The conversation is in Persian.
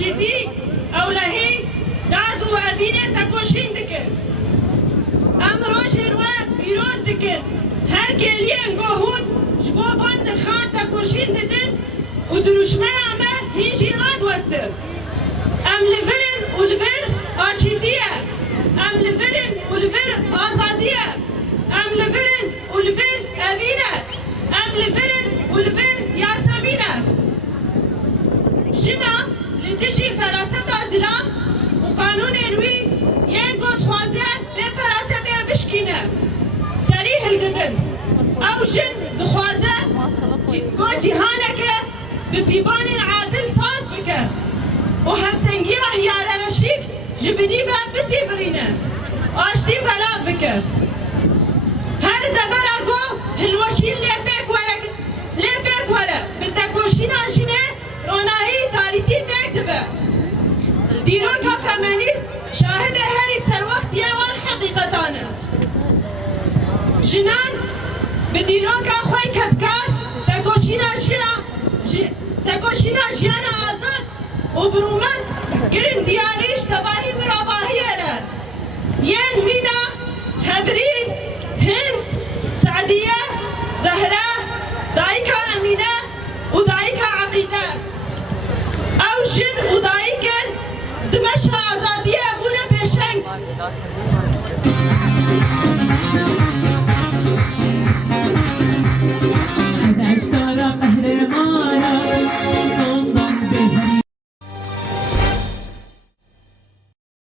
آشتی اولهی داد و ادینه تکوشین دکن ام روشن و بیروز دکن هر گلی انگاهون جبو وان دخان تکوشین ددن و دروشمه همه هیچی راد وستر ام لورن و لور آشتیه ام لورن و لور آزادیه ام لورن و لور اوینه ام لورن و لور یاسمینه جنا لدجی فراست آزلام و قانون انوی ین گود خوازه به فراست بشکینه سریح الددن او جن دخوازه گو جهانه که ببیبان عادل ساز بکه و هفسنگی و هیاره رشیک جبنی به بزی برینه آشتی بلا بکه هر دبر اگو هلوشین لیبک وره بتکوشین آشینه روناهی تاریتی دکتبه دیرو که فمینیست شاهد هری سر وقت یوان حقیقتانه جنان به دیرو که خوی کتکار تکوشین آشیان آزاد و برومن گرین دیالیش تباهی مراباهی اره ین مینا هبرین هند سعدیه زهره دایکا امینه و دایکا عقیده او جن و دایکن دمشق آزادیه بونه پیشنگ